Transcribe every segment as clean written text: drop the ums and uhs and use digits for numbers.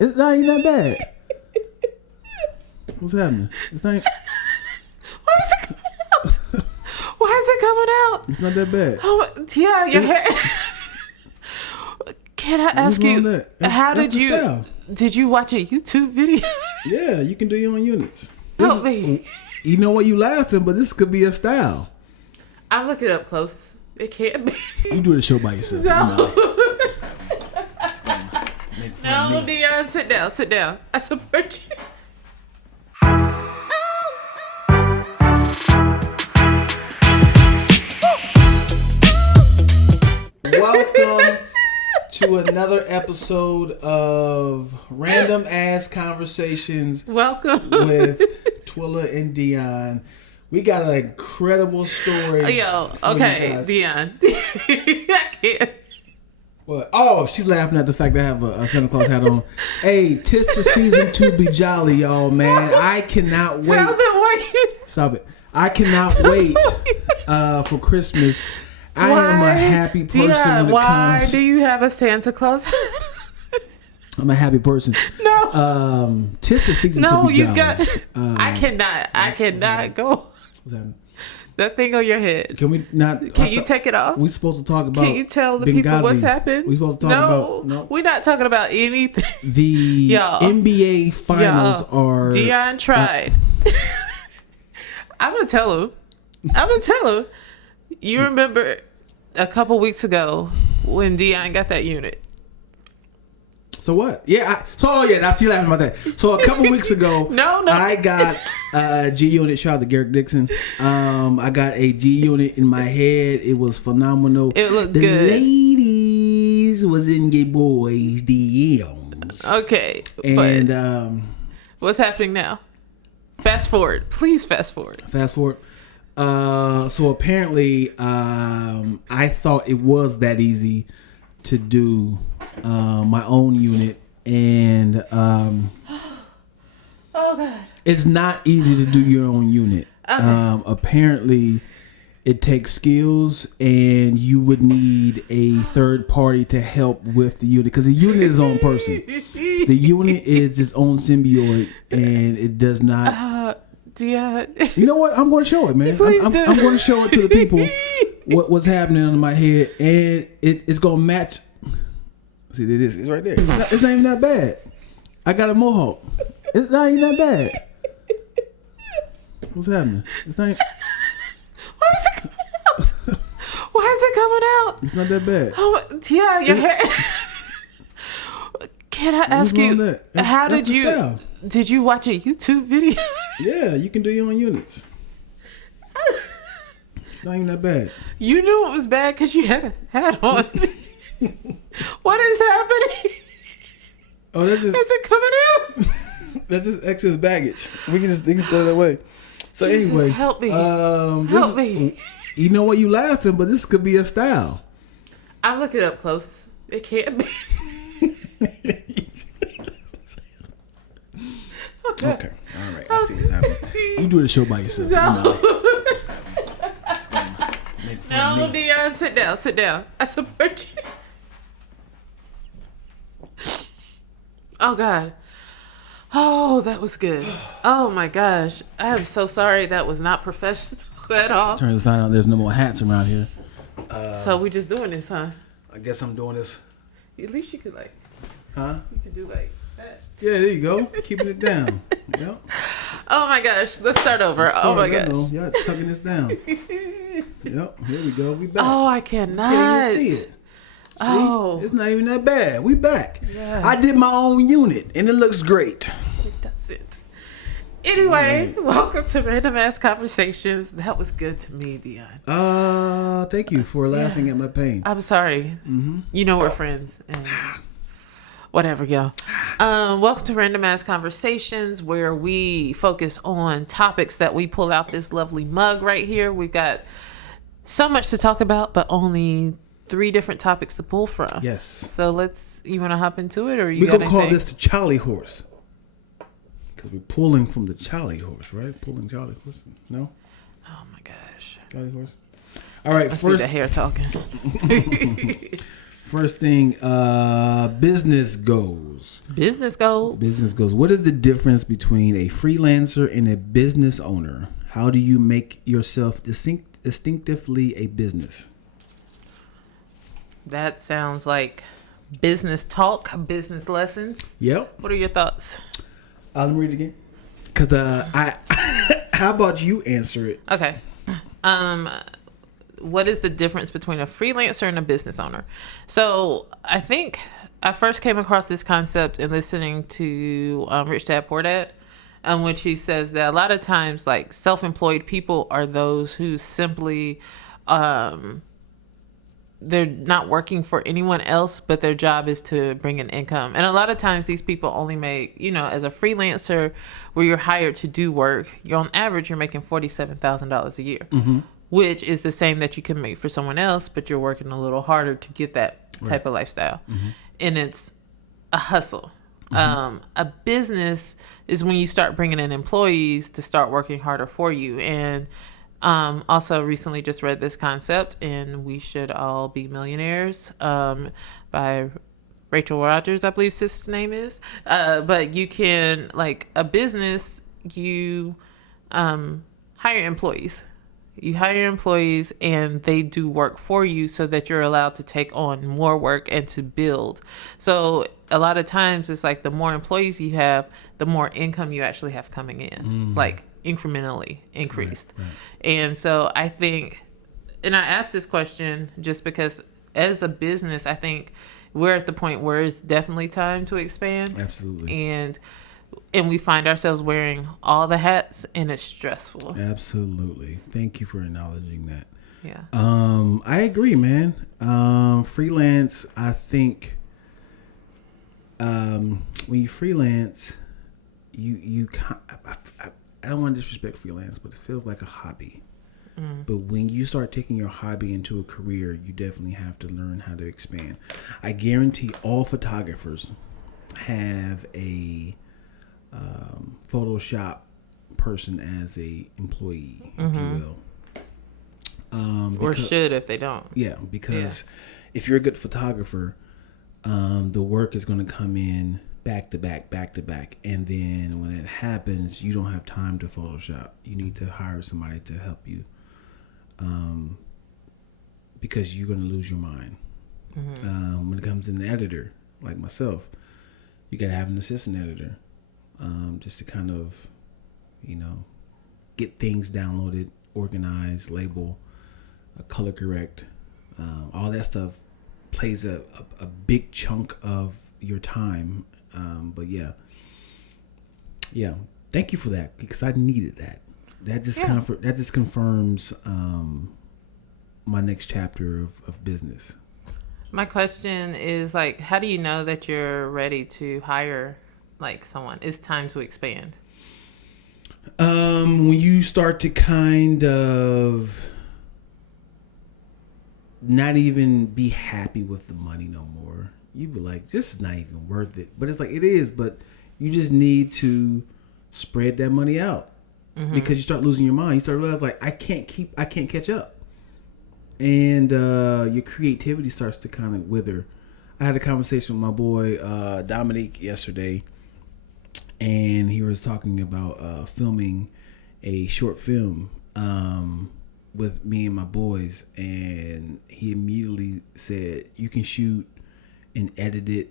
It's not even that bad. What's happening? It's not. Why is it coming out? Why is it coming out? It's not that bad. Oh, yeah, your hair. Can I ask you, how did you? Style. Did you watch a YouTube video? Yeah, you can do your own units. Help me. You know what, you laughing, but this could be a style. I'm looking up close. It can't be. You do the show by yourself. No. No, Dion, sit down. Sit down. I support you. Welcome to another episode of Random Ass Conversations. Welcome with Twilla and Dion. We got an incredible story. Yo, okay, Dion. I can't. What? Oh, she's laughing at the fact that I have a Santa Claus hat on. Hey, 'tis the season to be jolly, y'all, man. I cannot wait. Tell them what Stop it. I cannot wait for Christmas. I am a happy person Dion, when it why comes. do you have a Santa Claus hat? I'm a happy person. No. 'Tis the season to be jolly. I cannot go. What's happening? That thing on your head. Can we not? Can you take it off? We supposed to talk about. Can you tell the Benghazi. people what's happened? We supposed to talk about. No, we're not talking about anything. The NBA finals are. Dion tried. I'm gonna tell him. You remember a couple weeks ago when Dion got that unit? So what? Yeah. Now she's laughing about that. So a couple weeks ago, no, I got a G unit. Shout out to Garrett Dixon. I got a G unit in my head. It was phenomenal. It looked good. The ladies was in the boys' DMs. Okay. And what's happening now? Fast forward. Please fast forward. So apparently, I thought it was that easy to do my own unit, and oh god, it's not easy to do your own unit. Okay. Apparently, it takes skills, and you would need a third party to help with the unit because the unit is its own person. The unit is its own symbiote, and it does not. Yeah. You know what? I'm going to show it, man. Please I'm going to show it to the people what's happening under my head, and it's going to match. See, it is. It's right there. It's not even that bad. I got a mohawk. It's not even that bad. What's happening? It's not. Why is it coming out? Why is it coming out? It's not that bad. Oh, yeah, your hair. Can I ask you, how did you? Style. Did you watch a YouTube video? Yeah, you can do your own units. It's not even that bad. You knew it was bad because you had a hat on. What is happening? Oh, that's just. Is it coming out? That's just excess baggage. We can just throw it away. So Jesus, anyway, help me. Help me. You know what, you laughing, but this could be a style. I'm looking up close. It can't be. Okay. All right. I see what's happening. You do the show by yourself. No. No, Dion, sit down. Sit down. I support you. Oh, God. Oh, that was good. Oh, my gosh. I am so sorry. That was not professional at all. Turns to find out there's no more hats around here. So we just doing this, huh? I guess I'm doing this. At least you could Huh? You could do that. Yeah, there you go. Keeping it down. Yep. Oh my gosh. Let's start over. Oh my gosh. Y'all tucking this down. Yep. Here we go. We back. Oh, I cannot. Can't even see it. See? It's not even that bad. We back. Yeah. I did my own unit and it looks great. It doesn't. Anyway, welcome to Random Ass Conversations. That was good to me, Dion. Thank you for laughing at my pain. I'm sorry. Mm-hmm. You know we're friends. And whatever, y'all. Welcome to Random Ass Conversations, where we focus on topics that we pull out this lovely mug right here. We've got so much to talk about, but only 3 different topics to pull from. Yes. So you want to hop into it, or we're going to call this the Charlie horse. Because we're pulling from the Charlie horse, right? Pulling Charlie horse. No? Oh my gosh. Charlie horse. All right. Must be the hair talking. First thing, business goals. Business goals. Business goals. What is the difference between a freelancer and a business owner? How do you make yourself distinctively a business? That sounds like business talk, business lessons. Yep. What are your thoughts? Let me read it again. Because I how about you answer it? Okay. What is the difference between a freelancer and a business owner? So I think I first came across this concept in listening to Rich Dad Poor Dad, in which he says that a lot of times, like, self-employed people are those who simply they're not working for anyone else, but their job is to bring in income. And a lot of times these people only make, as a freelancer where you're hired to do work, on average, you're making $47,000 a year, Mm-hmm. which is the same that you can make for someone else, but you're working a little harder to get that type of lifestyle. Mm-hmm. And it's a hustle. Mm-hmm. A business is when you start bringing in employees to start working harder for you. And also recently just read this concept in We Should All Be Millionaires by Rachel Rogers, I believe his name is. But you can, like a business, you hire employees. You hire employees and they do work for you so that you're allowed to take on more work and to build. So a lot of times it's like the more employees you have, the more income you actually have coming in. Like incrementally increased. Right. And so I think, and I asked this question just because as a business, I think we're at the point where it's definitely time to expand. Absolutely. And we find ourselves wearing all the hats and it's stressful. Absolutely. Thank you for acknowledging that. Yeah. I agree, man. Freelance, I think when you freelance, I don't want to disrespect freelance, but it feels like a hobby. But when you start taking your hobby into a career, you definitely have to learn how to expand. I guarantee all photographers have a Photoshop person as a employee, if you will. Or should if they don't. Yeah, because if you're a good photographer, the work is going to come in back to back. And then when it happens, you don't have time to Photoshop. You need to hire somebody to help you. Because you're going to lose your mind. When it comes to an editor, like myself, you got to have an assistant editor. Just to kind of, get things downloaded, organized, label, color correct. All that stuff plays a big chunk of your time. But yeah. Thank you for that because I needed that. That just confirms my next chapter of business. My question is like, how do you know that you're ready to hire like someone? It's time to expand. When you start to kind of not even be happy with the money no more, you be like, this is not even worth it. But it's like, it is, but you just need to spread that money out because you start losing your mind. You start realizing like, I can't catch up. And your creativity starts to kind of wither. I had a conversation with my boy Dominique yesterday, and he was talking about filming a short film with me and my boys, and he immediately said, you can shoot and edit it,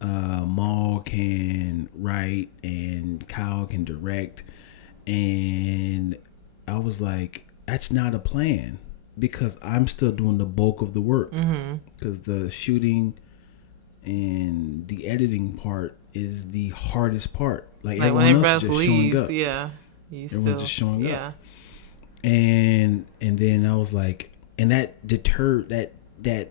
Maul can write, and Kyle can direct. And I was like, that's not a plan, because I'm still doing the bulk of the work, because the shooting and the editing part is the hardest part. Like when everyone else is just leaves, showing up. Yeah, Everyone's just showing up. And then I was like, and that deterred that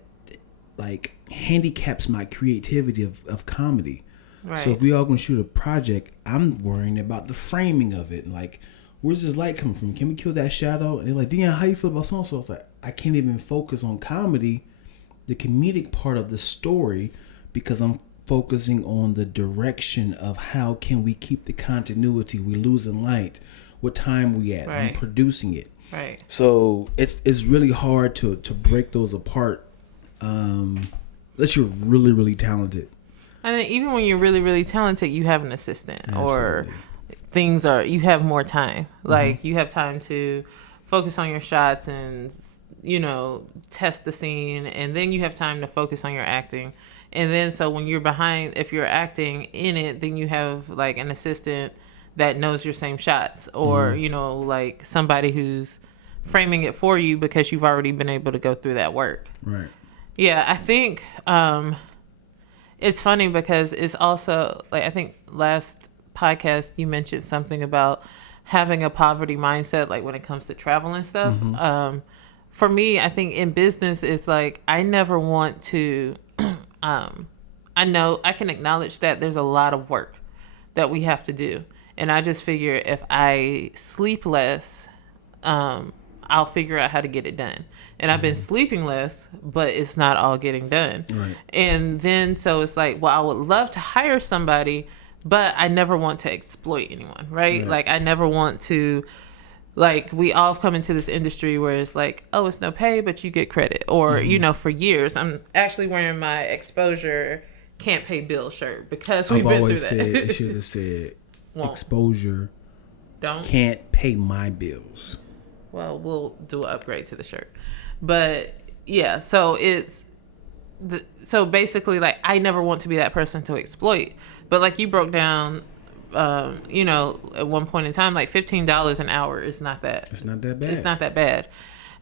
like handicaps my creativity of comedy. Right. So if we all gonna shoot a project, I'm worrying about the framing of it. Like, where's this light coming from? Can we kill that shadow? And they're like, Dion, how you feel about so and so? It's like, I can't even focus on comedy, the comedic part of the story, because I'm focusing on the direction of how can we keep the continuity. We losing light. What time we at? Right. I'm producing it. Right. So it's really hard to break those apart. unless you're really, really talented. And then even when you're really, really talented, you have an assistant. Absolutely. Or you have more time. Like, you have time to focus on your shots and, test the scene. And then you have time to focus on your acting. And then, so when you're behind, if you're acting in it, then you have, like, an assistant that knows your same shots. Or, like, somebody who's framing it for you because you've already been able to go through that work. Right. Yeah, I think it's funny because it's also, like, I think last podcast you mentioned something about having a poverty mindset, like when it comes to travel and stuff. For me, I think in business, it's like I never want to I know I can acknowledge that there's a lot of work that we have to do, and I just figure if I sleep less, I'll figure out how to get it done. And I've been sleeping less, but it's not all getting done. Right. And then so it's like, well, I would love to hire somebody, but I never want to exploit anyone, right? Like, I never want to, like, we all have come into this industry where it's like, oh, it's no pay, but you get credit. Or, for years, I'm actually wearing my exposure can't pay bill shirt because we've been through that. You should have said exposure can't pay my bills. Well, we'll do an upgrade to the shirt. But yeah, so so basically, like, I never want to be that person to exploit. But like you broke down, at one point in time, like $15 an hour is not that. It's not that bad. It's not that bad.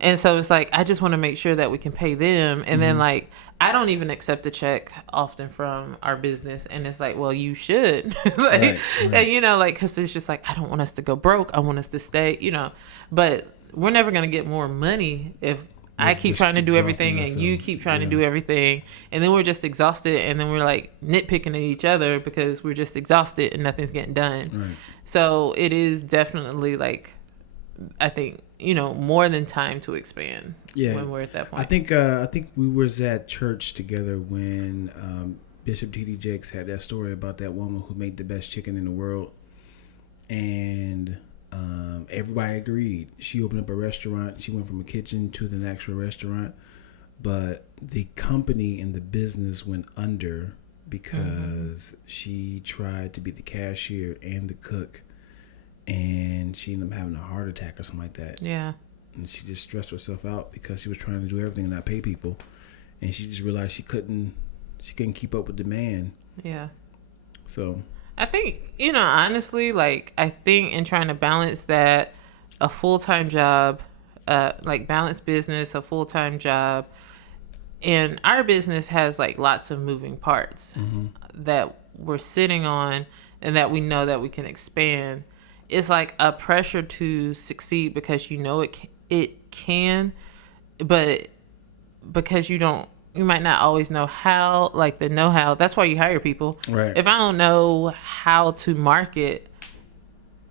And so it's like, I just want to make sure that we can pay them. And then, like, I don't even accept a check often from our business. And it's like, well, you should. Right. And, like, because it's just like, I don't want us to go broke. I want us to stay, But we're never going to get more money if I keep trying to do everything and you keep trying to do everything. And then we're just exhausted. And then we're, like, nitpicking at each other because we're just exhausted and nothing's getting done. Right. So it is definitely, like, I think, more than time to expand. Yeah, when we're at that point. I think we was at church together when Bishop T.D. Jakes had that story about that woman who made the best chicken in the world, and everybody agreed. She opened up a restaurant. She went from a kitchen to the actual restaurant, but the company and the business went under because she tried to be the cashier and the cook. And she ended up having a heart attack or something like that. Yeah. And she just stressed herself out because she was trying to do everything and not pay people. And she just realized she couldn't keep up with demand. Yeah. So I think, honestly, like, I think in trying to balance that, a full-time job, like balance business, a full-time job, and our business has, like, lots of moving parts that we're sitting on and that we know that we can expand. It's like a pressure to succeed because it can, but because you might not always know how, like the know-how. That's why you hire people. Right. If I don't know how to market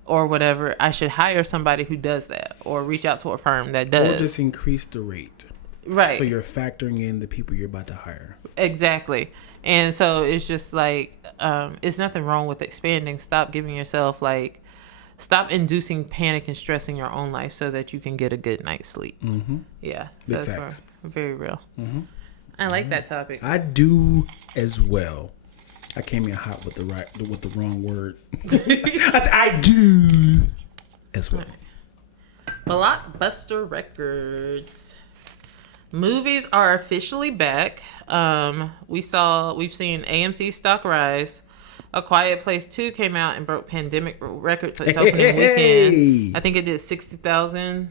or whatever, I should hire somebody who does that or reach out to a firm that does. Or just increase the rate. Right. So you're factoring in the people you're about to hire. Exactly. And so it's just like, it's nothing wrong with expanding. Stop giving yourself, like, stop inducing panic and stress in your own life so that you can get a good night's sleep. Mm-hmm. Yeah. So Big facts. Very real. Mm-hmm. I like that topic. I do as well. I came in hot with the wrong word. I said I do as well. Blockbuster Records. Movies are officially back. We've seen AMC stock rise. A Quiet Place 2 came out and broke pandemic records its opening weekend. I think it did 60,000,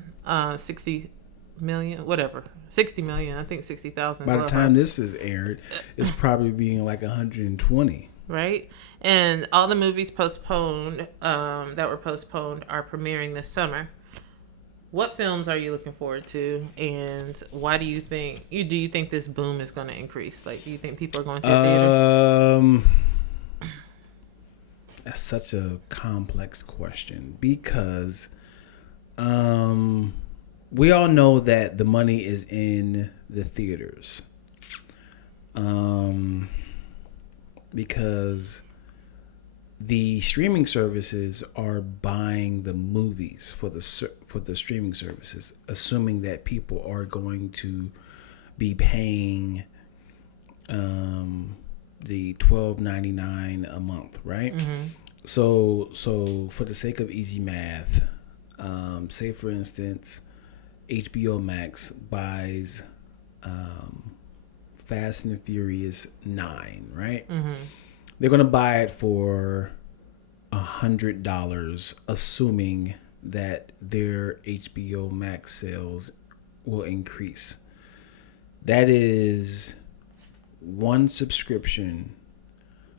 60 million, whatever. 60 million. I think 60,000. By the time this is aired, it's probably being like 120. Right? And all the movies postponed, that were postponed, are premiering this summer. What films are you looking forward to, and why do you think this boom is going to increase? Like, do you think people are going to theaters? That's such a complex question because we all know that the money is in the theaters. Because the streaming services are buying the movies for the streaming services, assuming that people are going to be paying the $12.99 a month, right? Mm-hmm. So for the sake of easy math, say for instance, HBO Max buys Fast and the Furious 9, right? Mm-hmm. They're gonna buy it for $100, assuming that their HBO Max sales will increase. That is one subscription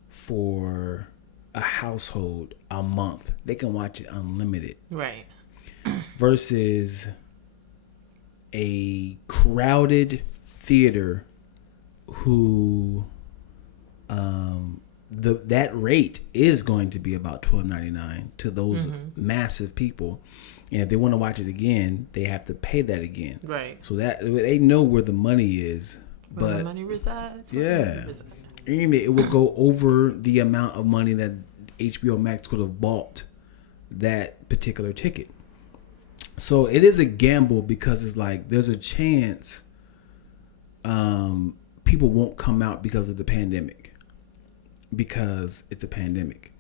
for a household a month. They can watch it unlimited. Right. Versus a crowded theater who that rate is going to be about $12.99 to those massive people. And if they want to watch it again, they have to pay that again. Right. So that they know where the money is. Where the money resides. Yeah. And it will go over the amount of money that HBO Max could have bought that particular ticket. So it is a gamble because it's like there's a chance people won't come out because of the pandemic. Because it's a pandemic.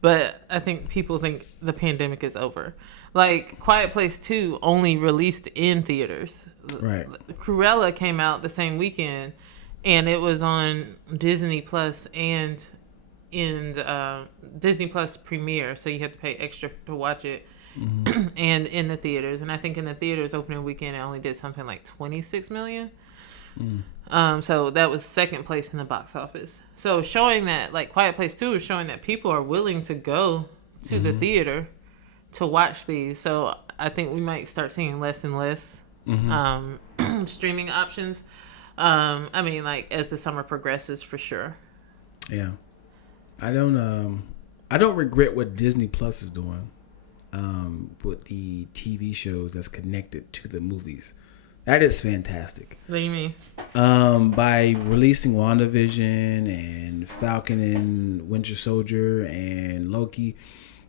But I think people think the pandemic is over. Like Quiet Place 2 only released in theaters. Right. Cruella came out the same weekend, and it was on Disney Plus and in Disney Plus Premiere, so you had to pay extra to watch it. Mm-hmm. And in the theaters, and I think in the theaters opening weekend it only did something like 26 million. So that was second place in the box office. So showing that, like Quiet Place 2 is showing that people are willing to go to the theater to watch these. So I think we might start seeing less and less streaming options. I mean, like as the summer progresses, for sure. Yeah, I don't regret what Disney Plus is doing with the TV shows that's connected to the movies. That is fantastic. What do you mean? By releasing WandaVision and Falcon and Winter Soldier and Loki,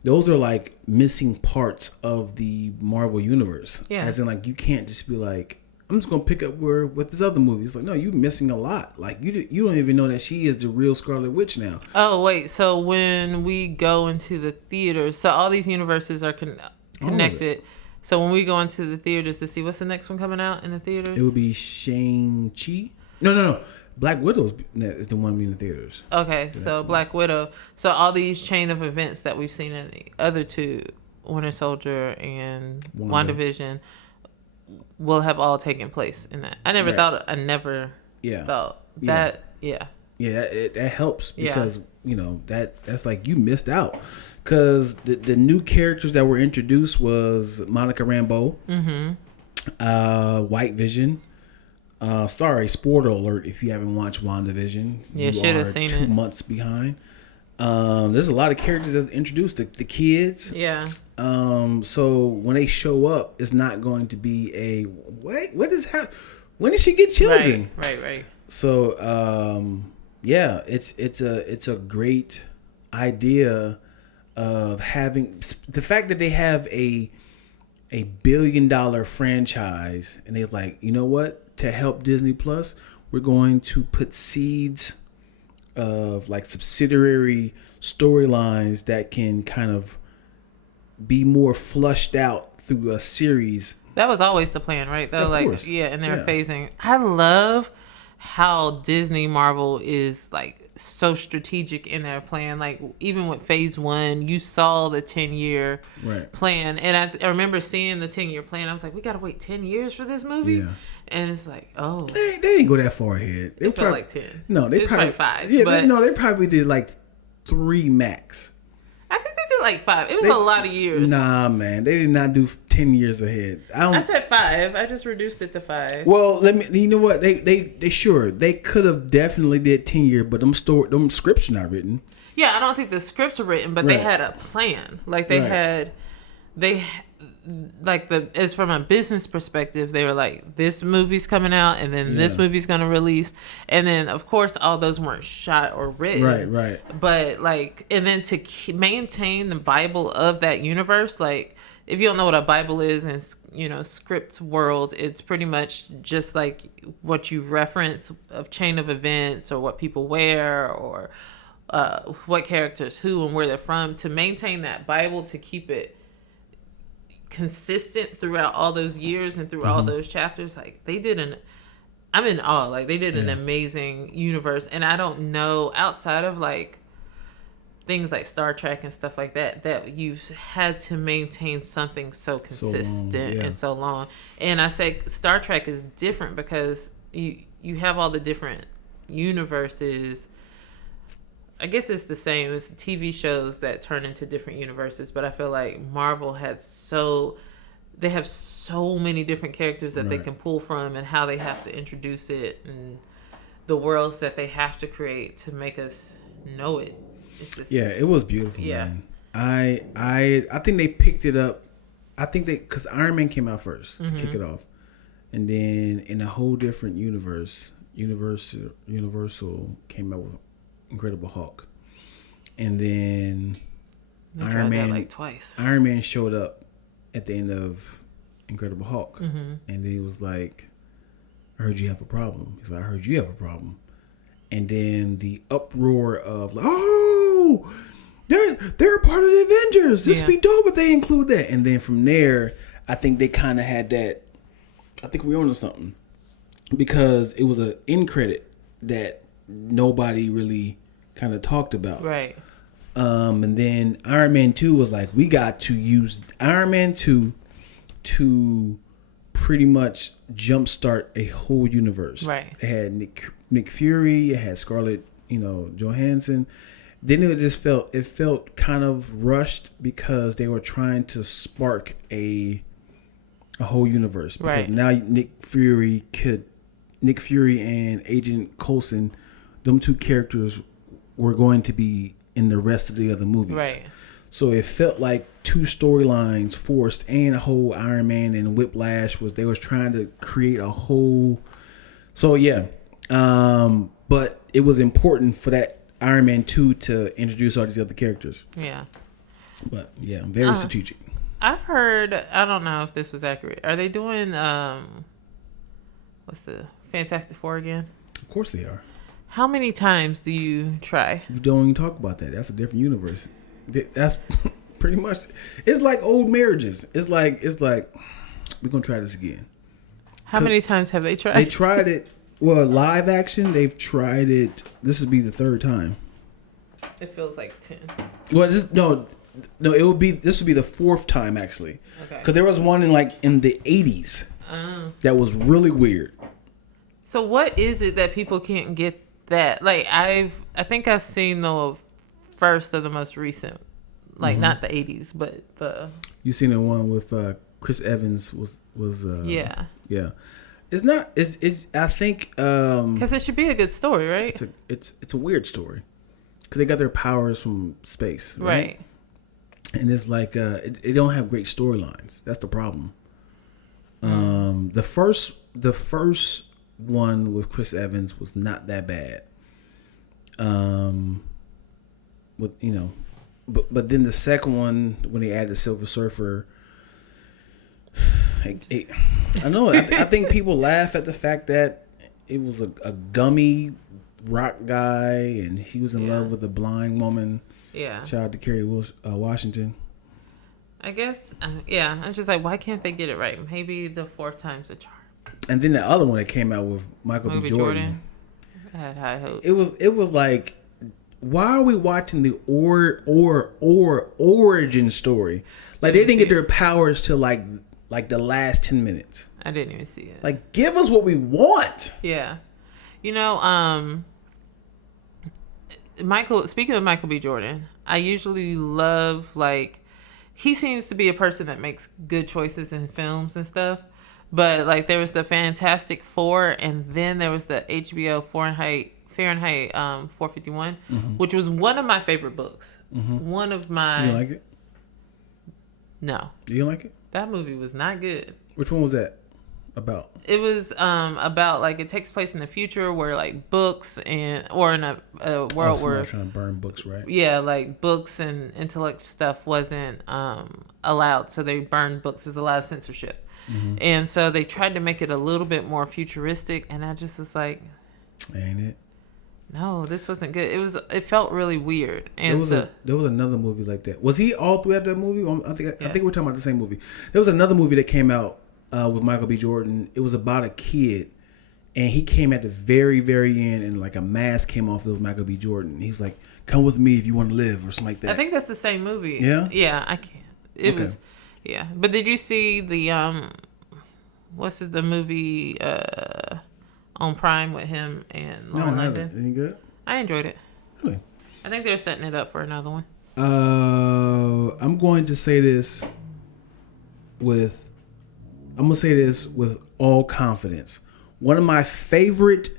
those are like missing parts of the Marvel universe. Yeah. As in, like, you can't just be like, I'm just gonna pick up with this other movie. It's like, no, you're missing a lot. Like you don't even know that she is the real Scarlet Witch now. Oh wait, so when we go into the theaters, so all these universes are connected. So when we go into the theaters to see, what's the next one coming out in the theaters? It will be Shang-Chi. No. Black Widow is the one being in the theaters. Okay, so Black Widow. So all these chain of events that we've seen in the other two, Winter Soldier and WandaVision, will have all taken place in that. I never thought that. Yeah, that helps because that's like you missed out. Because the new characters that were introduced was Monica Rambeau, White Vision. Sorry, spoiler alert if you haven't watched WandaVision. You should have seen 2 months behind. There's a lot of characters that's introduced. The kids. Yeah. So when they show up, it's not going to be a wait. What is happening? When did she get children? Right. So it's a great idea of having the fact that they have a $1 billion franchise, and they're like, you know what? To help Disney Plus, we're going to put seeds of like subsidiary storylines that can kind of be more flushed out through a series. That was always the plan, right? Though, and they're phasing. I love how Disney Marvel is like so strategic in their plan. Like even with phase 1, you saw the 10-year plan, and I remember seeing the 10-year plan. I was like, we gotta wait 10 years for this movie. And it's like, oh, they didn't go that far ahead. It felt like 10. No, they probably 5. Yeah, they probably did like 3 max. I think they did like 5. It was a lot of years. Nah, man, they did not do 10 years ahead. I said 5. I just reduced it to 5. Well, you know what? They could have definitely did 10 years, but them scripts are not written. Yeah, I don't think the scripts are written, but they had a plan. Like they like as from a business perspective, they were like, this movie's coming out and then this movie's going to release. And then of course all those weren't shot or written. Right. But like, and then to maintain the Bible of that universe, like if you don't know what a Bible is in, script world, it's pretty much just like what you reference of chain of events or what people wear or what characters who and where they're from, to maintain that Bible, to keep it consistent throughout all those years and through all those chapters. Like I'm in awe. Like they did an amazing universe. And I don't know, outside of like things like Star Trek and stuff like that you've had to maintain something so consistent and so long. And I say Star Trek is different because you have all the different universes. I guess it's the same as TV shows that turn into different universes, but I feel like Marvel they have so many different characters that they can pull from, and how they have to introduce it, and the worlds that they have to create to make us know it. It's just, it was beautiful, man. I think they picked it up. I think because Iron Man came out first, to kick it off, and then in a whole different universe, Universal came out with Incredible Hulk, and then Iron Man like twice. Iron Man showed up at the end of Incredible Hulk, and then he was like, "I heard you have a problem." He's like, "I heard you have a problem," and then the uproar of like, "Oh, they're a part of the Avengers. This would be dope if they include that." And then from there, I think they kind of had that. I think we owned something, because it was an end credit that nobody really kind of talked about. Right. And then Iron Man 2 was like, we got to use Iron Man 2 to pretty much jumpstart a whole universe. Right. It had Nick Fury, it had Scarlett, Johansson. Then it felt kind of rushed because they were trying to spark a whole universe. Because now Nick Fury and Agent Coulson, them two characters were going to be in the rest of the other movies. Right. So it felt like two storylines forced, and a whole Iron Man and Whiplash they was trying to create a whole. So but it was important for that Iron Man 2 to introduce all these other characters. Yeah. But very strategic. I've heard, I don't know if this was accurate. Are they doing what's the Fantastic Four again? Of course they are. How many times do you try? You don't even talk about that. That's a different universe. That's pretty much. It's like old marriages. It's like we're gonna try this again. How many times have they tried? They tried it. Well, live action, they've tried it. This would be the third time. It feels like 10. Well, no. This would be the fourth time actually. Okay. Because there was one in the 80s that was really weird. So what is it that people can't get that? Like I think I've seen the first of the most recent, like not the 80s, but the. You seen the one with Chris Evans was. Yeah. It's not. It's. I think. Because it should be a good story, right? It's a weird story, because they got their powers from space, right? And it's like it don't have great storylines. That's the problem. The first one with Chris Evans was not that bad. But then the second one, when they added Silver Surfer, I know. I think people laugh at the fact that it was a gummy rock guy, and he was in love with a blind woman. Yeah. Shout out to Kerry Washington. I guess, I'm just like, why can't they get it right? Maybe the fourth time's a charm. And then the other one that came out with Michael B. Jordan. I had high hopes. It was like, why are we watching the origin story? Like, they didn't get their powers till like the last 10 minutes. I didn't even see it. Like, give us what we want. Yeah. Speaking of Michael B. Jordan, I usually love, like, he seems to be a person that makes good choices in films and stuff. But, like, there was the Fantastic Four, and then there was the HBO Fahrenheit 451, which was one of my favorite books. One of my... You like it? No. Do you like it? That movie was not good. Which one was that about? It was about like it takes place in the future where like books or in a world where trying to burn books, right? Yeah, like books and intellect stuff wasn't allowed, so they burned books. There's a lot of censorship, and so they tried to make it a little bit more futuristic, and I just was like, ain't it? No, this wasn't good. It felt really weird. And there was another movie like that. Was he all throughout that movie? I think we're talking about the same movie. There was another movie that came out with Michael B. Jordan. It was about a kid, and he came at the very, very end, and like a mask came off. It was Michael B. Jordan. He was like, "Come with me if you want to live," or something like that. I think that's the same movie. Yeah. Yeah, I can't. It was. Yeah, but did you see the what's it? The movie on Prime with him and Lauren London? Any good? I enjoyed it. Really? I think they're setting it up for another one. I'm going to say this with all confidence. One of my favorite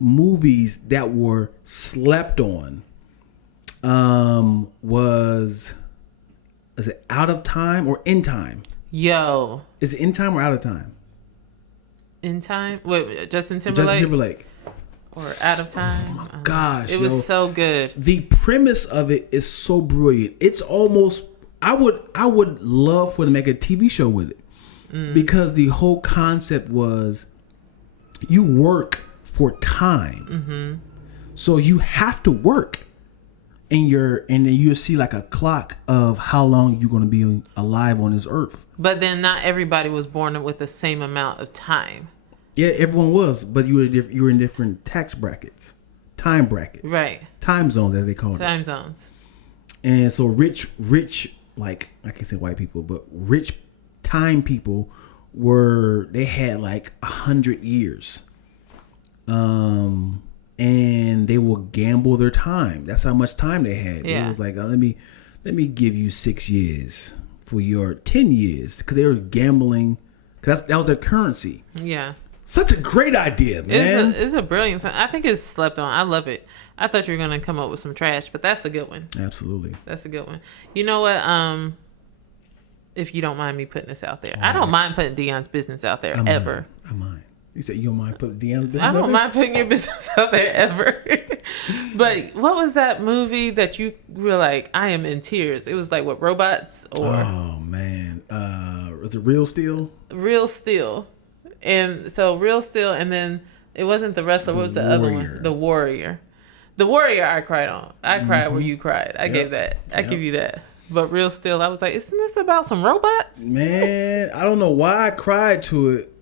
movies that were slept on was it Out of Time or In Time? Yo. Is it In Time or Out of Time? In Time? Wait, Justin Timberlake? Or Out of Time? Oh my gosh. It was so good. The premise of it is so brilliant. It's almost, I would love for them to make a TV show with it. Because the whole concept was you work for time. Mm-hmm. So you have to work. And then you'll see like a clock of how long you're going to be alive on this earth. But then not everybody was born with the same amount of time. Yeah, everyone was, but you were in different tax brackets, time brackets, right? Time zones, as they call it. Time zones. And so rich, like I can't say white people, but rich time people they had like 100 years, and they will gamble their time. That's how much time they had. Yeah. It was like, let me give you 6 years for your 10 years, because they were gambling. Cause that was their currency. Yeah. Such a great idea, man. It's a brilliant film. I think it's slept on. I love it. I thought you were going to come up with some trash, but that's a good one. Absolutely. That's a good one. You know what? If you don't mind me putting this out there. I don't mind putting Dion's business out there ever. I mind. You said you don't mind putting Dion's business I out there? don't mind putting your business out there ever. But what was that movie that you were like, I am in tears? It was like with robots or... Oh, man. Was it Real Steel? Real Steel. And so Real Steel, and then it wasn't The Wrestler. What was the other one? The Warrior. The Warrior I cried on. I cried where you cried. I gave that. I give you that. But Real Steel, I was like, isn't this about some robots? Man, I don't know why I cried to it.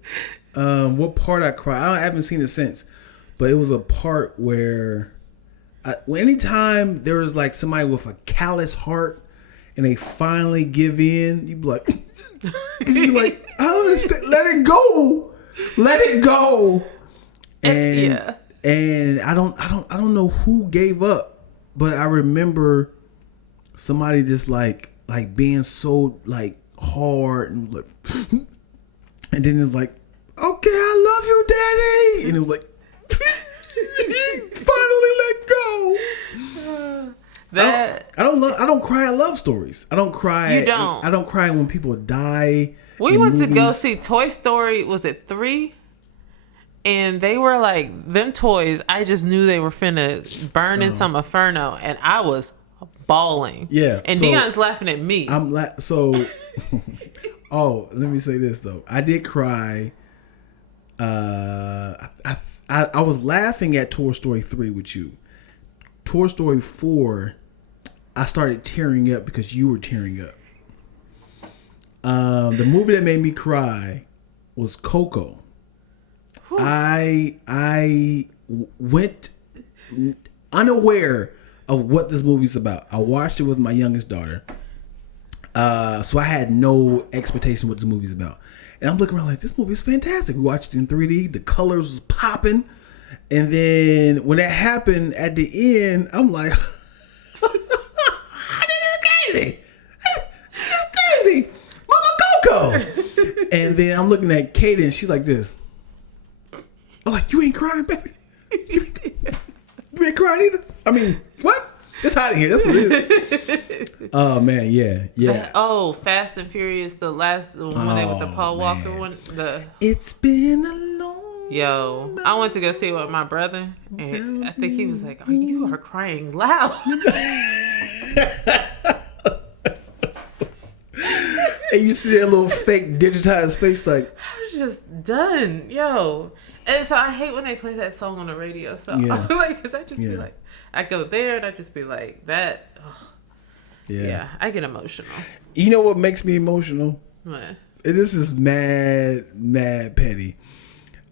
What part I cried? I haven't seen it since. But it was a part where anytime there was like somebody with a callous heart and they finally give in, you be like... You're like, I don't understand. Let it go. Let it go. And I don't know who gave up, but I remember somebody just like being so like hard and like, and then it's like, okay, I love you, daddy, and it was like, finally let go. I don't cry at love stories. I don't cry. You don't. I don't cry when people die. We went to go see Toy Story. Was it 3? And they were like, them toys, I just knew they were finna burn in some inferno, and I was bawling. Yeah. And so, Dion's laughing at me. Oh, let me say this though. I did cry. I was laughing at Toy Story 3 with you. Toy Story 4, I started tearing up because you were tearing up. The movie that made me cry was Coco. Whew. I went unaware of what this movie's about. I watched it with my youngest daughter. So I had no expectation what this movie's about. And I'm looking around like, this movie's fantastic. We watched it in 3D. The colors was popping. And then when that happened at the end, I'm like, this is crazy. This is crazy. Mama Coco. And then I'm looking at Katie and she's like this. I'm like, you ain't crying, baby. You ain't crying either. I mean, what? It's hot in here. That's what it is. Oh man, yeah. Oh, Fast and Furious, the last one when they with the Paul Walker one. It's been a long. Yo, I went to go see it with my brother, and I think he was like, "You are crying loud." And you see that little fake digitized face, like I was just done, yo. And so I hate when they play that song on the radio. So I'm like, cause I just be like, I go there and I just be like that. Ugh. Yeah, I get emotional. You know what makes me emotional? What? And this is mad petty.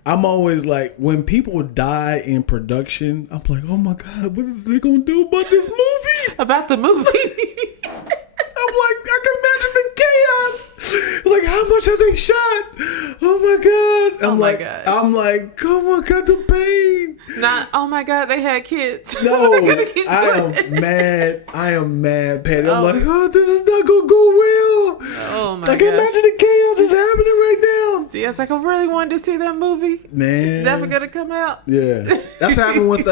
I'm always like, when people die in production, I'm like, oh my God, what are they gonna do about this movie? About the movie? I'm like, I can imagine the chaos. Like, how much have they shot? Oh my God. I'm like, oh my God, the pain. Not, oh my God, they had kids. No, I am mad, Patty. I'm like, oh, this is not gonna go well. Oh my God. I can imagine the chaos is happening right now. Yes, like, I really wanted to see that movie. Man. It's never gonna come out. Yeah. That's happened with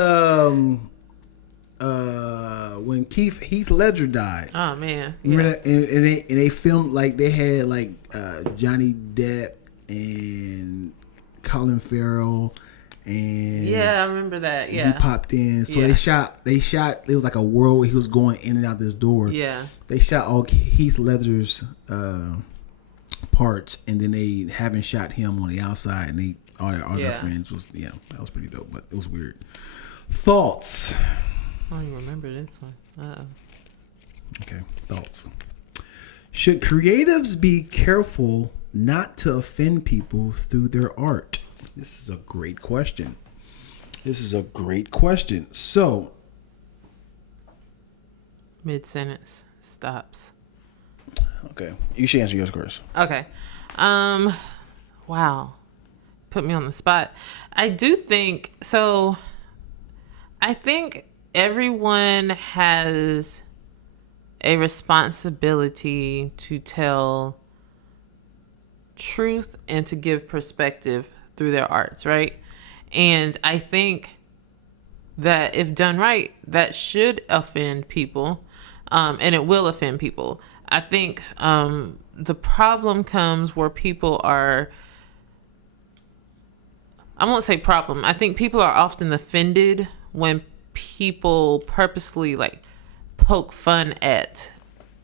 when Heath Ledger died. Oh man. Remember that? And they filmed, like, they had like Johnny Depp and Colin Farrell and I remember that. Yeah, he popped in. So they shot. It was like a world where he was going in and out this door. Yeah, they shot all Heath Ledger's parts, and then they haven't shot him on the outside, and all their friends was that was pretty dope, but it was weird. Thoughts? I don't even remember this one. Okay, thoughts. Should creatives be careful not to offend people through their art? This is a great question. So, mid-sentence stops. Okay, you should answer yours first. Okay. Wow. Put me on the spot. I think everyone has a responsibility to tell truth and to give perspective through their arts, right? And I think that if done right, that should offend people, and it will offend people. I think the problem comes where people are, I won't say problem, I think people are often offended when people purposely like poke fun at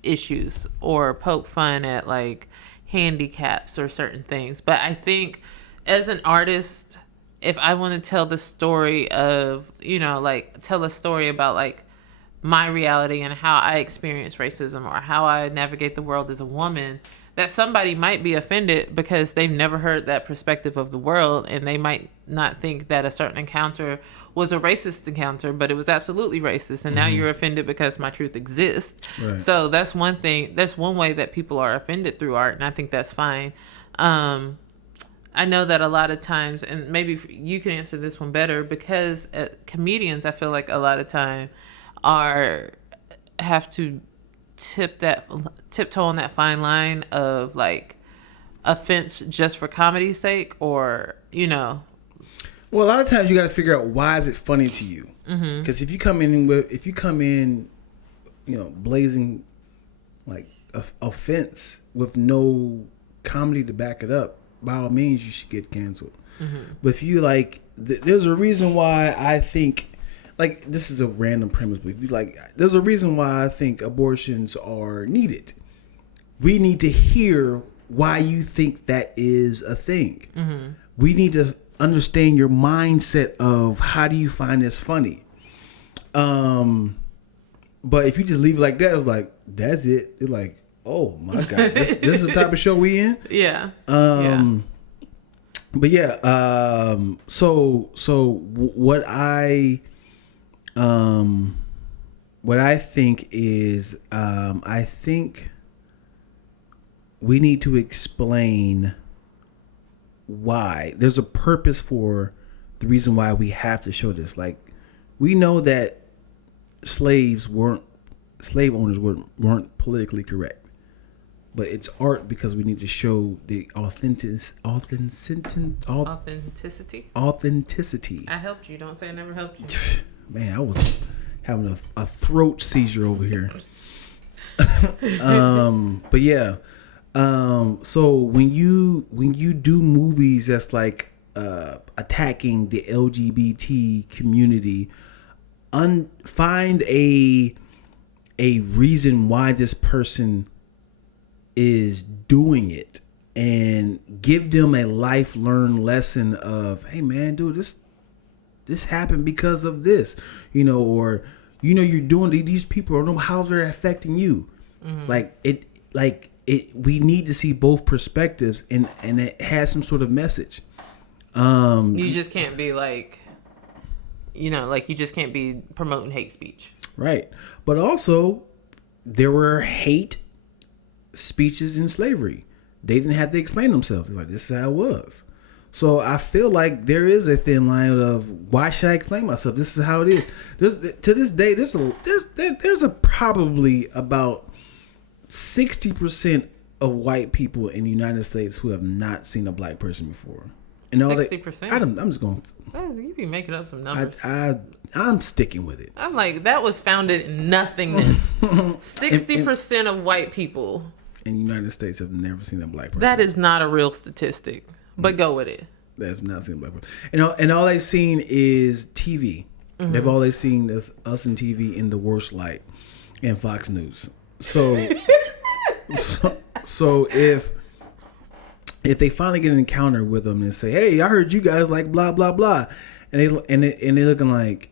issues or poke fun at like handicaps or certain things. But I think as an artist, if I want to tell the story of, tell a story about like my reality and how I experience racism or how I navigate the world as a woman, that somebody might be offended because they've never heard that perspective of the world, and they might not think that a certain encounter was a racist encounter, but it was absolutely racist, and now you're offended because my truth exists. Right. So that's one thing. That's one way that people are offended through art, and I think that's fine. I know that a lot of times, and maybe you can answer this one better, because comedians, I feel like a lot of time have to tiptoe on that fine line of like offense just for comedy's sake, or well, a lot of times you got to figure out, why is it funny to you? Because if you come in blazing like offense with no comedy to back it up, by all means you should get canceled. But if you like, there's a reason why I think, like, this is a random premise, but if you like, there's a reason why I think abortions are needed. We need to hear why you think that is a thing. We need to understand your mindset of, how do you find this funny? But if you just leave it like that, it's like, that's it. It's like, oh my God, this is the type of show we in? Yeah. But yeah, so what I think is, I think we need to explain why. There's a purpose for the reason why we have to show this. Like, we know that slave owners weren't politically correct, but it's art because we need to show the authenticity. I helped you. Don't say I never helped you. Man, I was having a throat seizure over here. But yeah. So when you do movies that's like attacking the LGBT community, find a reason why this person is doing it, and give them a life learned lesson of, hey man, dude, this happened because of this, or you're doing these people, I don't know how they're affecting you. We need to see both perspectives, and it has some sort of message. You just can't be like, you just can't be promoting hate speech. Right. But also, there were hate speeches in slavery. They didn't have to explain themselves. Like, this is how it was. So I feel like there is a thin line of, why should I explain myself? This is how it is. To this day, there's a probably about 60% of white people in the United States who have not seen a black person before. And 60%? I'm just going. You be making up some numbers. I'm sticking with it. I'm like, that was founded in nothingness. 60% of white people in the United States have never seen a black person. That is not a real statistic, but go with it. They've not seen a black person. And all they've seen is TV. Mm-hmm. They've always seen us in TV in the worst light, and Fox News. So if they finally get an encounter with them and say, "Hey, I heard you guys like blah blah blah," and they looking like,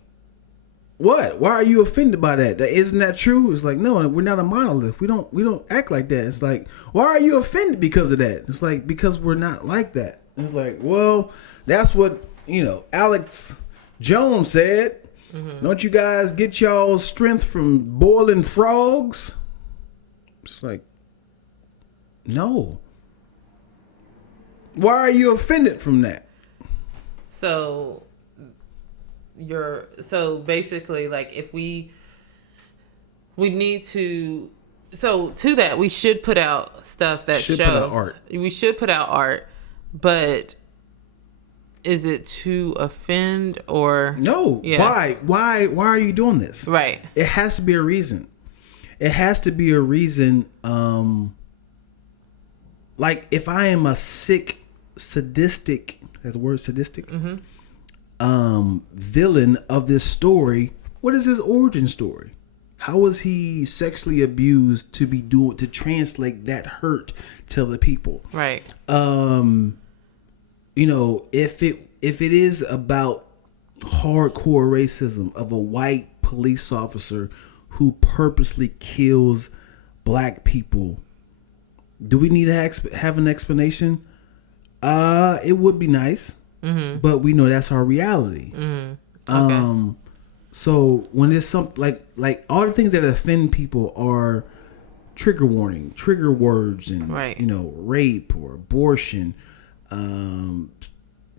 "What? Why are you offended by that? Isn't that true?" It's like, no, we're not a monolith. We don't act like that. It's like, why are you offended because of that? It's like, because we're not like that. It's like, well, that's what Alex Jones said. Mm-hmm. Don't you guys get y'all's strength from boiling frogs? It's like, no. Why are you offended from that? So basically, like, if we need to, to that, we should put out stuff that shows. Art. We should put out art, but is it to offend or no? Yeah. Why are you doing this? Right. It has to be a reason. It has to be a reason. Like, if I am a sick, sadistic, that's the word, sadistic, mm-hmm. Villain of this story, what is his origin story? How was he sexually abused to translate that hurt to the people? Right. If it is about hardcore racism of a white police officer who purposely kills black people, do we need to have an explanation? It would be nice, mm-hmm. but we know that's our reality. Mm-hmm. Okay. So when there's something like all the things that offend people are trigger warning, trigger words, and right. Rape or abortion,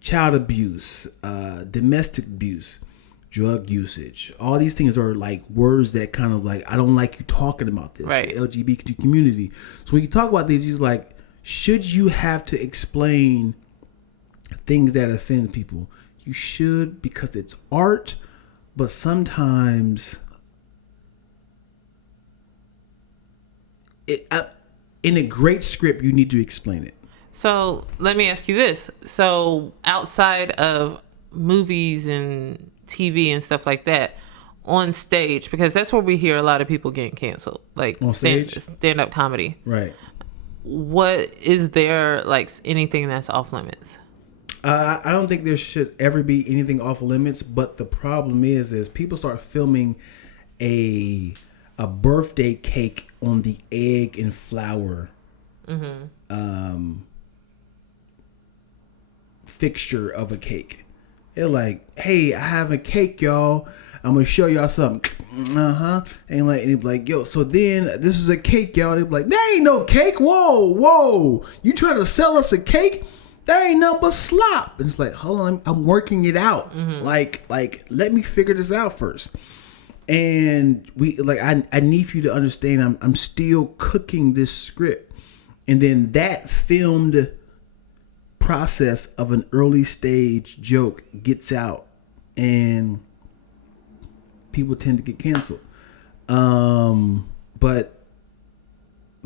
child abuse, domestic abuse, drug usage. All these things are like words that kind of like, I don't like you talking about this. Right. The LGBT community. So when you talk about these, you're like, should you have to explain things that offend people? You should, because it's art, but sometimes in a great script, you need to explain it. So let me ask you this. So outside of movies and TV and stuff like that, on stage, because that's where we hear a lot of people getting canceled, like stand-up comedy. Right. What is there, like, anything that's off limits? I don't think there should ever be anything off limits, but the problem is people start filming a birthday cake on the egg and flour mm-hmm. Fixture of a cake. They're like, hey, I have a cake, y'all. I'm gonna show y'all something. And they be like, yo, so then this is a cake, y'all. They be like, there ain't no cake. Whoa. You trying to sell us a cake? There ain't nothing but slop. And it's like, hold on, I'm working it out. Mm-hmm. Like, let me figure this out first. And I need for you to understand, I'm still cooking this script. And then that filmed process of an early stage joke gets out, and people tend to get canceled. But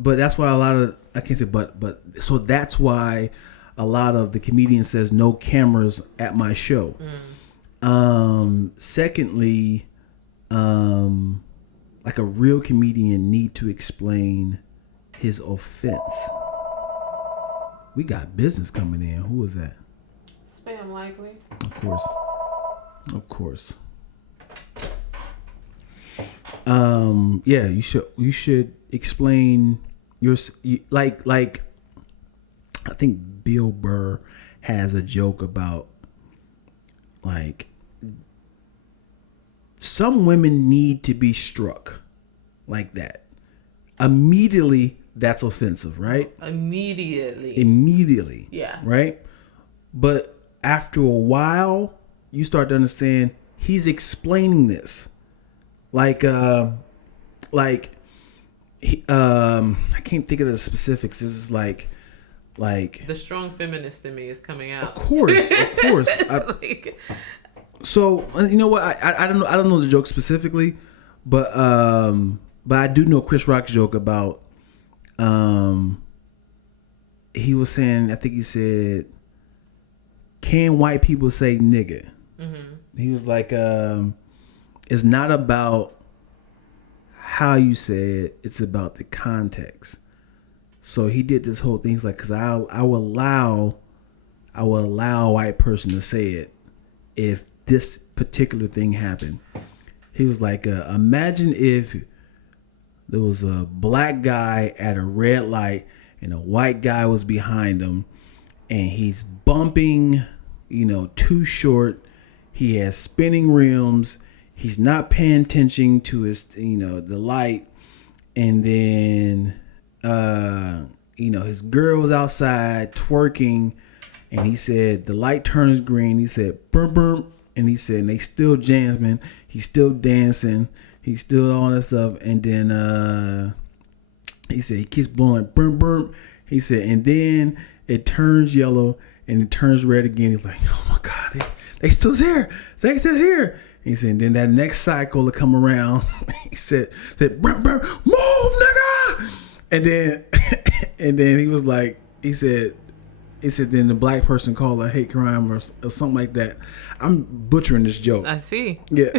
that's why a lot of, I can't say but so that's why a lot of the comedians says no cameras at my show. Secondly, like a real comedian need to explain his offense. We got business coming in. Who is that? Spam likely. Of course. Yeah, you should explain your, like I think Bill Burr has a joke about, like, some women need to be struck like that. Immediately, that's offensive, right? Immediately. Yeah. Right? But after a while, you start to understand he's explaining this. I can't think of the specifics. This is like the strong feminist in me is coming out. Of course. So you know what? I don't know the joke specifically, but I do know Chris Rock's joke about he was saying, I think he said, can white people say nigga? He was like, it's not about how you say it, it's about the context. So he did this whole thing. He's like, because I will allow a white person to say it if this particular thing happened. He was like, imagine if there was a black guy at a red light and a white guy was behind him and he's bumping, too short. He has spinning rims. He's not paying attention to his, the light. And then, his girl was outside twerking and he said, the light turns green. He said, burp, burp. And he said, and they still jamming. He's still dancing. He's still all that stuff. And then he said, he keeps blowing, burp, burp. He said, and then it turns yellow and it turns red again. He's like, oh my God, they still there. They still here. He said, and then that next cycle to come around, he said, burp, burp, move, nigga. And then he was like, he said, then the black person called a hate crime or something like that. I'm butchering this joke. I see. Yeah.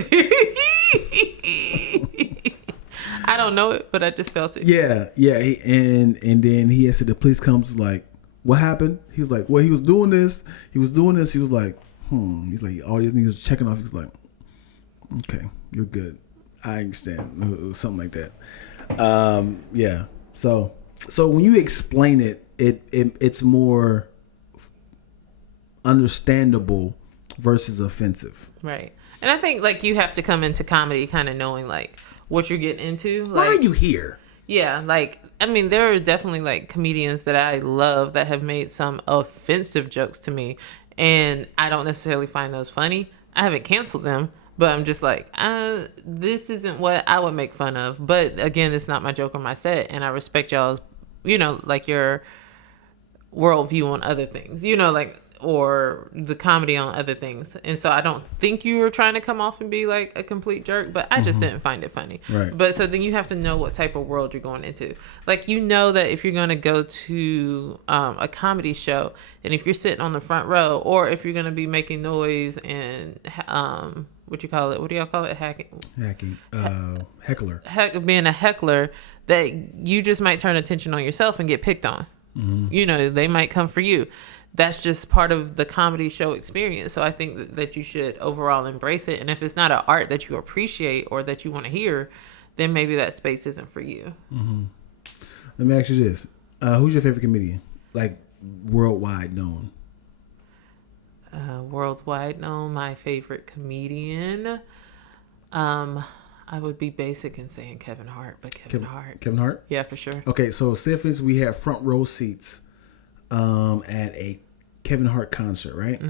I don't know it, but I just felt it. Yeah. And then he said the police comes, like, what happened? He was like, well, he was doing this. He was like, He's like, all these things checking off. He was like, okay, you're good. I understand. It was something like that. Yeah. So when you explain it, it's more understandable versus offensive. Right. And I think, like, you have to come into comedy kind of knowing, like, what you're getting into. Like, why are you here? Yeah. Like, I mean, there are definitely, like, comedians that I love that have made some offensive jokes to me. And I don't necessarily find those funny. I haven't canceled them. But I'm just like, this isn't what I would make fun of. But again, it's not my joke or my set. And I respect y'all's, like, your worldview on other things, like, or the comedy on other things. And so I don't think you were trying to come off and be like a complete jerk, but I just didn't find it funny. Right. But so then you have to know what type of world you're going into. Like, that if you're going to go to a comedy show, and if you're sitting on the front row, or if you're going to be making noise and what do y'all call it? Heckler. Being a heckler, that you just might turn attention on yourself and get picked on. They might come for you. That's just part of the comedy show experience. So I think that you should overall embrace it. And if it's not an art that you appreciate or that you want to hear, then maybe that space isn't for you. Let me ask you this. Who's your favorite comedian? Like, worldwide known. Worldwide known, my favorite comedian. I would be basic in saying Kevin Hart, but Kevin Hart? Yeah, for sure. Okay, so say for instance, we have front row seats at a Kevin Hart concert, right?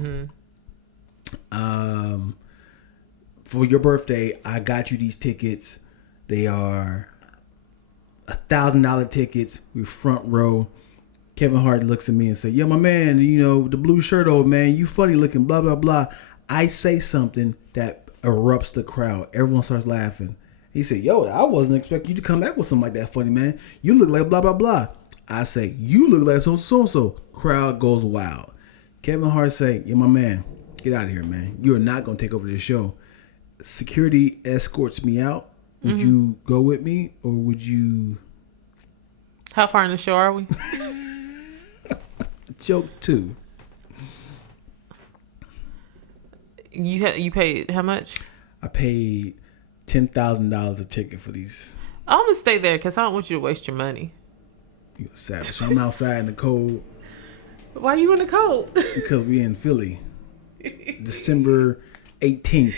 For your birthday, I got you these tickets. They are $1,000 tickets. We're front row. Kevin Hart looks at me and says, "Yeah, my man, the blue shirt, old man, you funny looking, blah, blah, blah." I say something that erupts the crowd. Everyone starts laughing. He said, yo, I wasn't expecting you to come back with something like that funny, man. You look like blah, blah, blah. I say, you look like so-and-so. Crowd goes wild. Kevin Hart say, yeah, my man, get out of here, man. You are not going to take over this show. Security escorts me out. Would you go with me or would you... How far in the show are we? Joke 2. You paid how much? I paid $10,000 a ticket for these. I'm going to stay there because I don't want you to waste your money. You're savage. So I'm outside in the cold. Why are you in the cold? Because we in Philly. December 18th.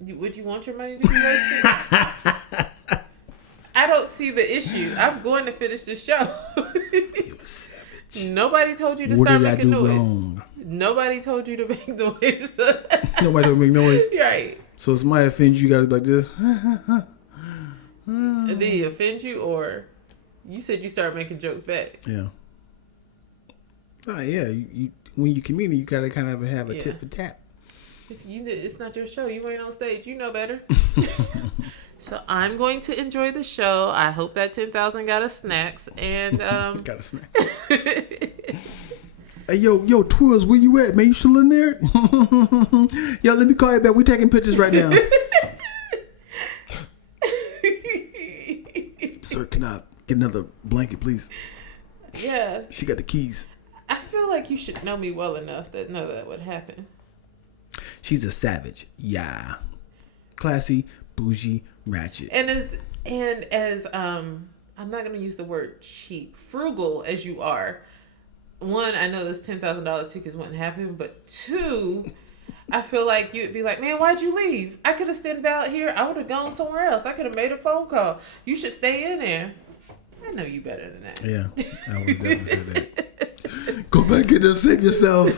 Would you want your money to be wasted? I don't see the issue. I'm going to finish the show. Nobody told you to start making noise. Wrong? Nobody told you to make noise. Nobody told me to make noise. Right. So if somebody offends you, you gotta be like this. Did he offend you, or you said you started making jokes back? Yeah. Oh yeah. You when you comedian, you gotta kind of have a tit for tat. It's not your show. You ain't on stage. You know better. So I'm going to enjoy the show. I hope that 10,000 got us snacks and got a snack. Hey yo, Twillas, where you at, man? You still in there? Yo, let me call you back. We taking pictures right now. Sir, can I get another blanket, please? Yeah. She got the keys. I feel like you should know me well enough to know that would happen. She's a savage. Yeah. Classy, bougie, ratchet. And as I'm not gonna use the word cheap, frugal as you are. One, I know this $10,000 tickets wouldn't happen, but two, I feel like you'd be like, man, why'd you leave? I could have stayed out here. I would have gone somewhere else. I could have made a phone call. You should stay in there. I know you better than that. Yeah, I would definitely say that. Go back in there and save yourself.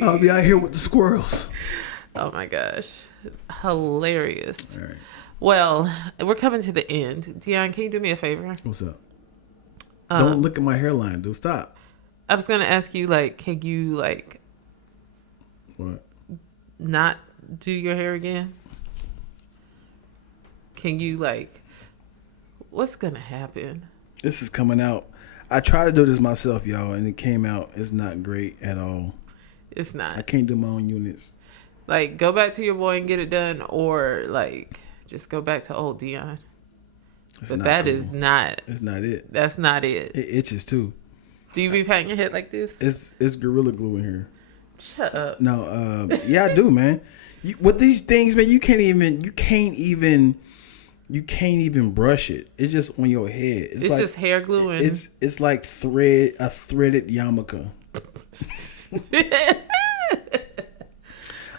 I'll be out here with the squirrels. Oh my gosh. Hilarious. All right. Well, we're coming to the end. Dion, can you do me a favor? What's up? Don't look at my hairline, dude. Stop. I was going to ask you, can you, what? Not do your hair again? Can you, what's going to happen? This is coming out. I tried to do this myself, y'all, and it came out. It's not great at all. It's not. I can't do my own units. Go back to your boy and get it done, or, just go back to old Dion. But that cool. Is not. It's not it. That's not it. It itches, too. Do you be patting your head like this? It's Gorilla Glue in here. Shut up. No, yeah, I do, man. With these things, man, you can't even brush it. It's just on your head. It's just hair glue. It's like a threaded yarmulke.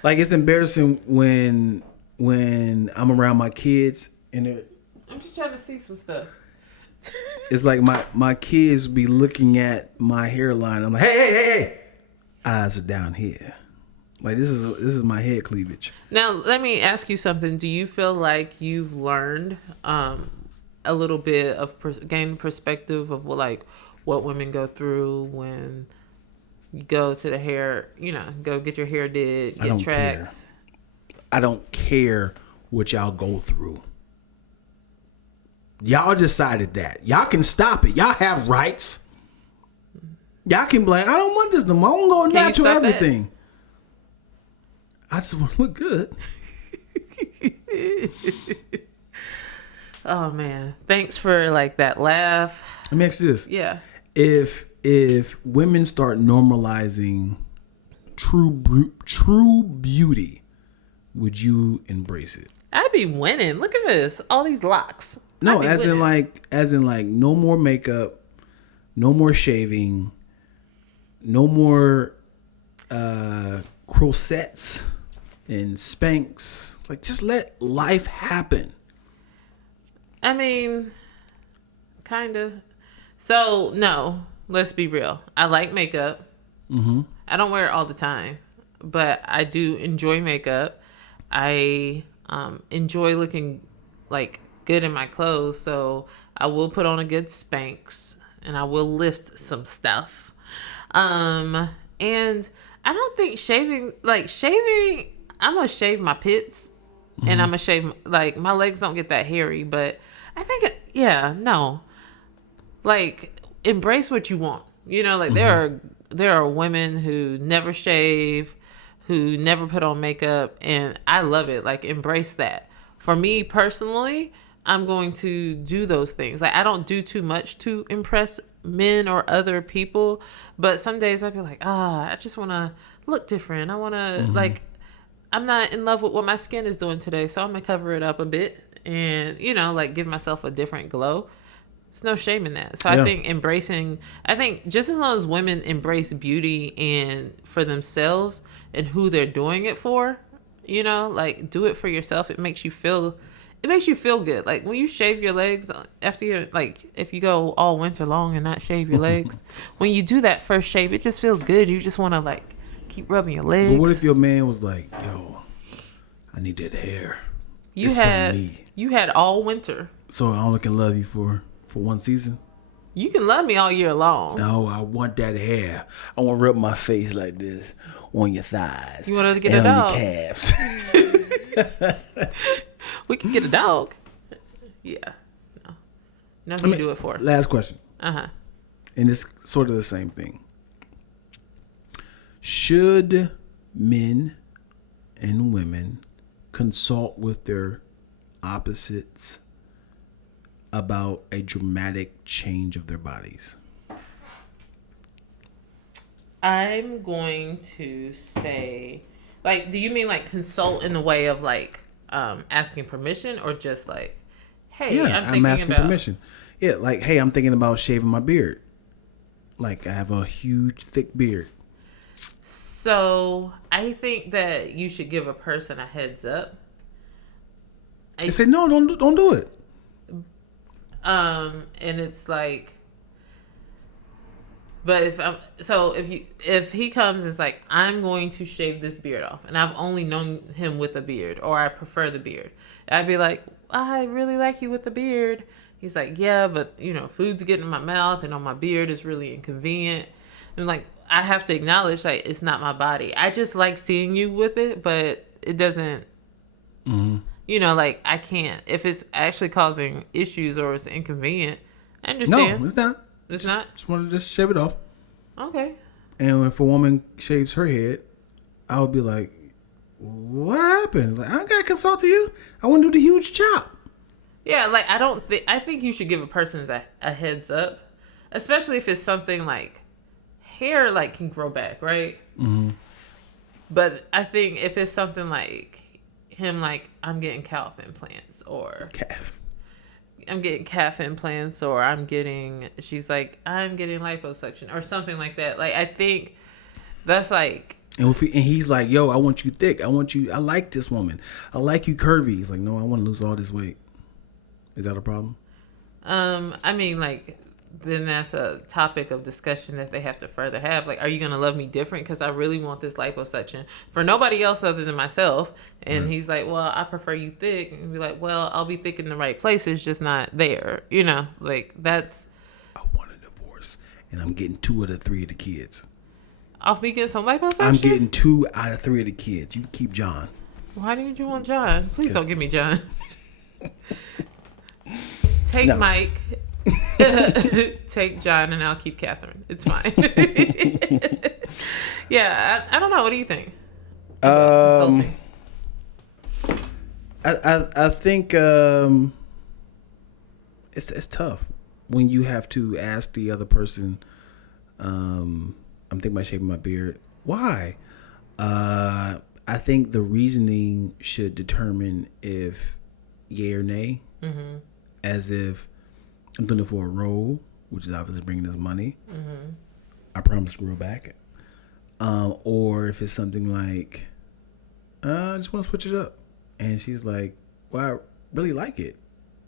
It's embarrassing when I'm around my kids and I'm just trying to see some stuff. It's like my kids be looking at my hairline. I'm like, hey, eyes are down here. This is my head cleavage. Now let me ask you something. Do you feel like you've learned a little bit of gain perspective of what women go through when you go to the hair, go get your hair did, get tracks? I don't care what y'all go through. Y'all decided that. Y'all can stop it. Y'all have rights. Y'all can blame. I don't want this no more. I'm going natural everything. I just want to look good. Oh man, thanks for that laugh. Let me ask you this. Yeah. If women start normalizing true beauty, would you embrace it? I'd be winning. Look at this. All these locks. No, as in no more makeup, no more shaving, no more crosets and Spanx. Just let life happen. I mean, kind of. So, no, let's be real. I like makeup. Mm-hmm. I don't wear it all the time, but I do enjoy makeup. I enjoy looking good in my clothes, so I will put on a good Spanx and I will lift some stuff. And I don't think shaving, I'm gonna shave my pits and I'm gonna shave. Like my legs don't get that hairy, but I think no, like embrace what you want. You know, like there are women who never shave, who never put on makeup, and I love it. Like embrace that. For me personally, I'm going to do those things. Like I don't do too much to impress men or other people, but some days I'd be like, I just want to look different. I want to like, I'm not in love with what my skin is doing today, so I'm gonna cover it up a bit and, you know, like give myself a different glow. There's no shame in that. So I think just as long as women embrace beauty and for themselves and who they're doing it for, you know, like do it for yourself. It makes you feel good. Like when you shave your legs after you're like, if you go all winter long and not shave your legs, when you do that first shave, it just feels good. You just want to like keep rubbing your legs. But what if your man was like, yo, I need that hair. You had all winter. So I only can love you for one season? You can love me all year long. No, I want that hair. I want to rub my face like this on your thighs. You want to get and a on dog? Your calves. We can get a dog. Yeah. No. You do it for. Last question. And it's sort of the same thing. Should men and women consult with their opposites about a dramatic change of their bodies? I'm going to say, like, do you mean like consult in the way of like asking permission, or just like, hey, I'm asking permission. Yeah, like, hey, I'm thinking about shaving my beard. Like, I have a huge, thick beard. So I think that you should give a person a heads up. I say no, don't do it. And it's like, but if he comes and it's like, I'm going to shave this beard off, and I've only known him with a beard, or I prefer the beard, I'd be like, I really like you with the beard. He's like, yeah, but you know, food's getting in my mouth and on my beard is really inconvenient. And like, I have to acknowledge, like, it's not my body. I just like seeing you with it, but it doesn't, you know, like, I can't, if it's actually causing issues or it's inconvenient, I understand. No, it's not. It's not? Just want to just shave it off. Okay. And if a woman shaves her head, I would be like, what happened? Like, I don't got to consult to you. I want to do the huge chop. Yeah, like, I think you should give a person a heads up, especially if it's something like hair, like, can grow back, right? Mm-hmm. But I think if it's something like him, like, I'm getting calf implants, or I'm getting calf implants, or she's like, I'm getting liposuction or something like that. Like, I think that's like, and he's like, yo, I want you thick. I like this woman. I like you curvy. He's like, no, I want to lose all this weight. Is that a problem? I mean, like, then that's a topic of discussion that they have to further have. Like, are you going to love me different? Because I really want this liposuction for nobody else other than myself. And he's like, well, I prefer you thick. And be like, well, I'll be thick in the right places, just not there. You know, like, that's. I want a divorce, and I'm getting 2 out of 3 of the kids. Off me getting some liposuction? I'm getting 2 out of 3 of the kids. You keep John. Why didn't you want John? Please don't give me John. Take Mike. Take John, and I'll keep Catherine. It's fine. Yeah, I don't know. What do you think? I think it's tough when you have to ask the other person. I'm thinking about shaving my beard. Why? I think the reasoning should determine if yay or nay. Mm-hmm. As if I'm doing it for a role, which is obviously bringing us money. Mm-hmm. I promise to grow back. Or if it's something like, I just want to switch it up. And she's like, well, I really like it.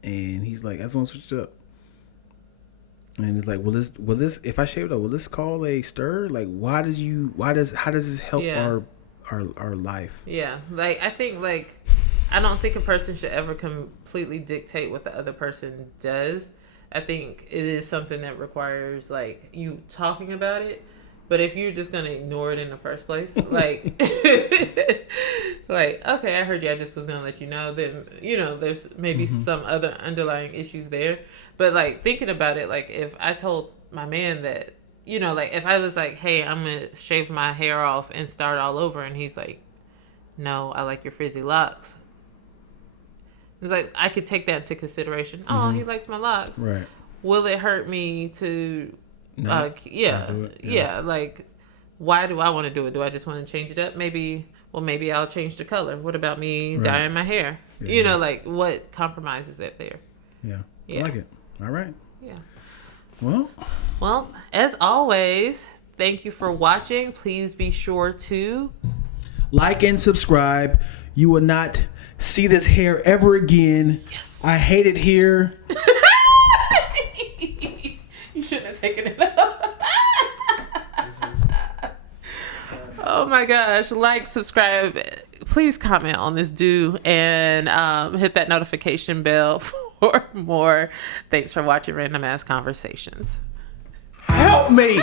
And he's like, I just want to switch it up. And it's like, will this, if I shave it up, will this call a stir? Like, how does this help our life? Yeah. Like, I think, like, I don't think a person should ever completely dictate what the other person does. I think it is something that requires, like, you talking about it, But if you're just gonna ignore it in the first place, like, like, okay, I heard you, I just was gonna let you know, then, you know, there's maybe some other underlying issues there. But, like, thinking about it, like, if I told my man that, you know, like, if I was like, hey, I'm gonna shave my hair off and start all over, and he's like, no, I like your frizzy locks. It's like, I could take that into consideration. Oh, he likes my locks. Right. Will it hurt me to... No, yeah. Like, why do I want to do it? Do I just want to change it up? Maybe I'll change the color. What about me dyeing my hair? Yeah. You know, like, what compromise is that there? Yeah. I like it. All right. Yeah. Well, as always, thank you for watching. Please be sure to like and subscribe. You will not see this hair ever again. Yes. I hate it here. You shouldn't have taken it out. Oh my gosh. Like, subscribe. Please comment on this and hit that notification bell for more. Thanks for watching Random Ass Conversations. Help me.